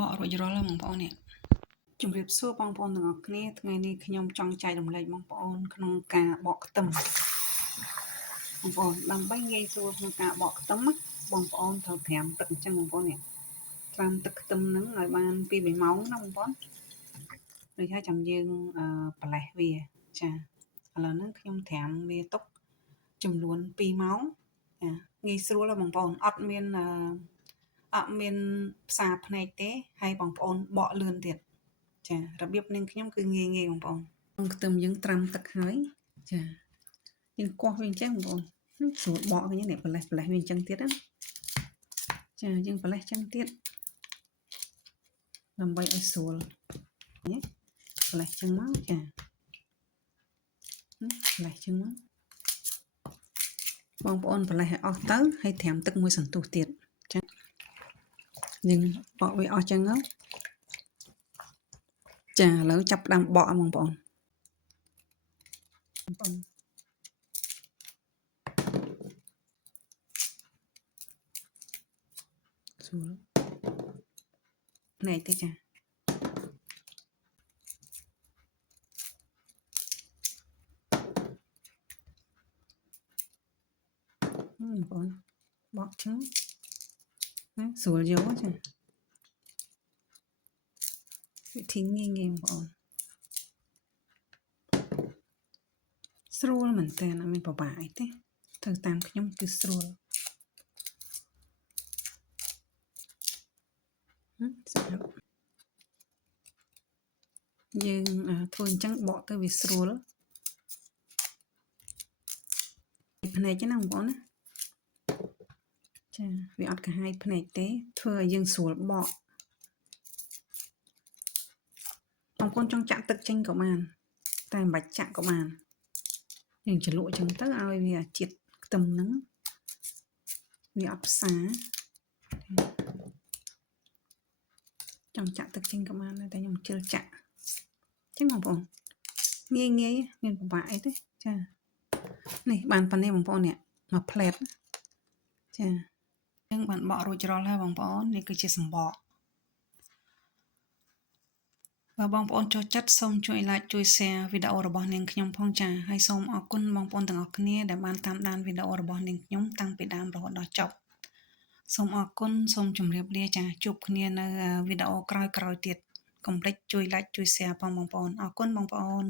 បករួចរាល់ហើយបងប្អូននេះជំរាបសួរបងប្អូនទាំងអស់គ្នាថ្ងៃនេះខ្ញុំចង់ចែករំលែកបងប្អូនក្នុងការបកខ្ទឹមបងប្អូនដើម្បីងាយស្រួលក្នុងការបកខ្ទឹមបងប្អូនត្រូវត្រាំទឹកអញ្ចឹងបងប្អូននេះត្រាំទឹកខ្ទឹមហ្នឹងឲ្យបាន2-3ម៉ោងណាបងប្អូនដូចហើយចាំយើងប្រឡេះវាចាឥឡូវហ្នឹងខ្ញុំត្រាំវាទុកចំនួន2ម៉ោងចាងាយស្រួលបងប្អូនអត់មានផ្សារភ្នែកទេហើយបងប្អូនបកលឿនទៀតចារបៀបនឹងខ្ញុំគឺងាយបងប្អូនខ្ទឹមយើងត្រាំទឹកហើយចាយើងកោះវាអញ្ចឹងបងប្អូនស្រួលបកវិញនេះប្រឡេះវាអញ្ចឹងទៀតណាចាយើងប្រឡេះអញ្ចឹងទៀតដើម្បីឲ្យស្រួលនេះប្រឡេះអញ្ចឹងមកចាប្រឡេះអញ្ចឹងមកបងប្អូនប្រឡេះឲ្យអស់ទៅហើយត្រាំទឹកមួយសន្ទុះទៀតចាយើងបកវាអស់អញ្ចឹងទៅចាឥឡូវចាប់ផ្ដើមបកបងប្អូនស្រួលភ្នែកទៅចាបងប្អូនបកចឹងណាស្រួលយកចាវិធីងាយបងប្អូនស្រួលមែនតើអត់មានពិបាកអីទេទៅតាមខ្ញុំគឺស្រួលសម្រាប់យើងធ្វើអញ្ចឹងបកទៅវាស្រួលភ្នែកណាបងប្អូនណាចាវាអត់កាហាយភ្នែកទេធ្វើឲ្យយើងស្រួលបកបងប្អូនចង់ចាក់ទឹកចេញក៏បានតែមិនបាច់ចាក់ក៏បានយើងច្រលក់អញ្ចឹងទៅឲ្យវាជាតិខ្ទឹមហ្នឹងវាអត់ផ្សាចង់ចាក់ទឹកចេញក៏បានតែខ្ញុំជិលចាក់អញ្ចឹងបងប្អូនងាយមានពិបាកអីទេចានេះបានប៉ុណ្ណេះបងប្អូននេះមួយផ្លែតចាអញ្ចឹងបានបករួចរាល់ហើយបងប្អូននេះគឺជាសម្បកបើបងប្អូនចូលចិត្តសូមជួយ like ជួយ share វីដេអូរបស់នាងខ្ញុំផងចាហើយសូមអរគុណបងប្អូនទាំងអស់គ្នាដែលបានតាមដានវីដេអូរបស់នាងខ្ញុំតាំងពីដើមរហូតដល់ចប់សូមអរគុណសូមជម្រាបលាចាជួបគ្នានៅវីដេអូក្រោយៗទៀតកុំភ្លេចជួយ like ជួយ share ផងបងប្អូនអរគុណបងប្អូន